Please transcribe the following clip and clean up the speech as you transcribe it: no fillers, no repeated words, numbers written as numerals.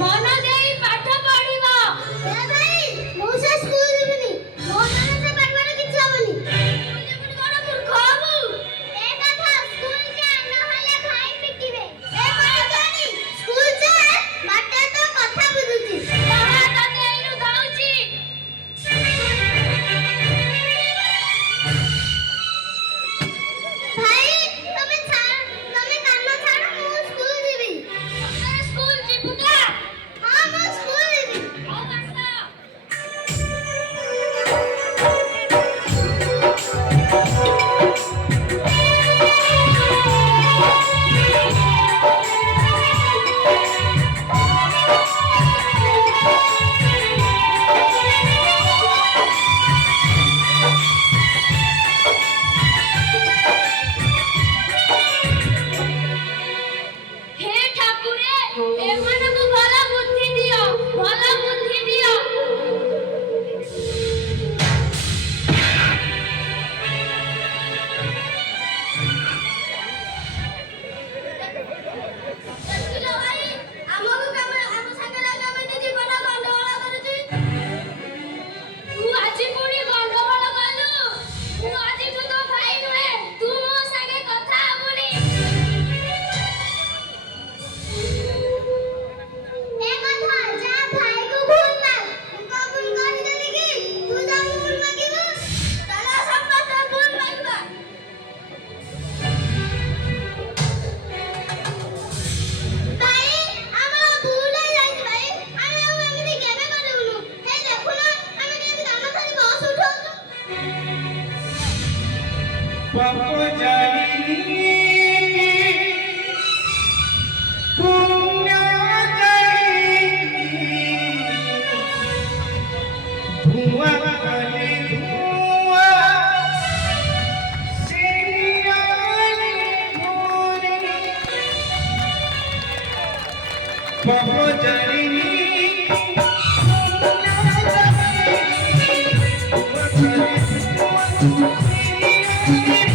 ମନ ଦେଇ ପାଠ ପଢିବ। ଏ ଭାଇ ମୁଁ ସେ ସ୍କୁଲ ଯିବିନି। ମୋ ଦ୍ୱାରା ସେ ପାଠରେ କିଛି ହବନି। ସ୍କୁଲ ଯିବୁନି କଣ ମୂର୍ଖ ହବୁ? ଏ କଥା ସ୍କୁଲ ଯା ନହେଲେ ଭାଇ ପିଟିବେ। ଏ ପଢାଣି ସ୍କୁଲ ଯା ବାଟେ ତ କଥା ବୁଝୁଛି। ପଢା ତତେ ଏଇନୁ ଦଉଛି। ଭାଇ ତମେ କାନ ଛାଡ ମୁଁ ସ୍କୁଲ ଯିବି। ତତେ ସ୍କୁଲ ଯିବୁ ତ? ହଁ ମୁଁ ସ୍କୁଲ ଯିବି। ହଉ ଆସ। ହେ ଠାକୁରେ ଏମାନଙ୍କୁ ଭଲ ବୁଦ୍ଧି ଦିଅ, ଭଲ ବୁଦ୍ଧି ଦିଅ। ଦେଖିଲ ଭାଇ ଆମ ସାଙ୍ଗରେ କେମିତି ଜୀବନ ଗଣ୍ଡଗୋଳ କରୁଛି। ତୁ ଆଜି ପୁଣି ଗଣ୍ଡଗୋଳ କଲୁ। ମୁଁ ଆଜିଠୁ ତୋ ଭାଇ ନୁହେଁ, ତୁ ମୋ ସାଙ୍ଗେ କଥା ହବୁନି। ଏ କଥା ଯା ଭାଇକୁ ଭୁଲ ମାଗ। ମୁଁ କଣ ଭୁଲ କରିଦେଲି କି? ତୁ ଯାଉନୁ ଭୁଲ ମାଗିବୁ। ଚାଲ ସମସ୍ତେ ଭୁଲ ମାଗିବା। ଭାଇ ଆମର ଭୁଲ ହେଇଯାଇଛି ଭାଇ। ଆମେ ଆଉ ଏମିତି କେବେ କରିବୁନୁ। ହେ ଦେଖୁନ ଆମେ କେମିତି କାମ ଧରି ବସ ଉଠଉଛୁ। ପାପ ଜାଣିନି ପୁଣ୍ୟ ଜାଣିନି ଧୂଆଁ ଖାଲି ଧୂଆଁ ସିଆଳି ଭୁରି ପାପ ଜାଣିନି ପୁଣ୍ୟ ଜାଣିନି ଧୂଆଁ ଖାଲି ଧୂଆଁ ସିଆଳି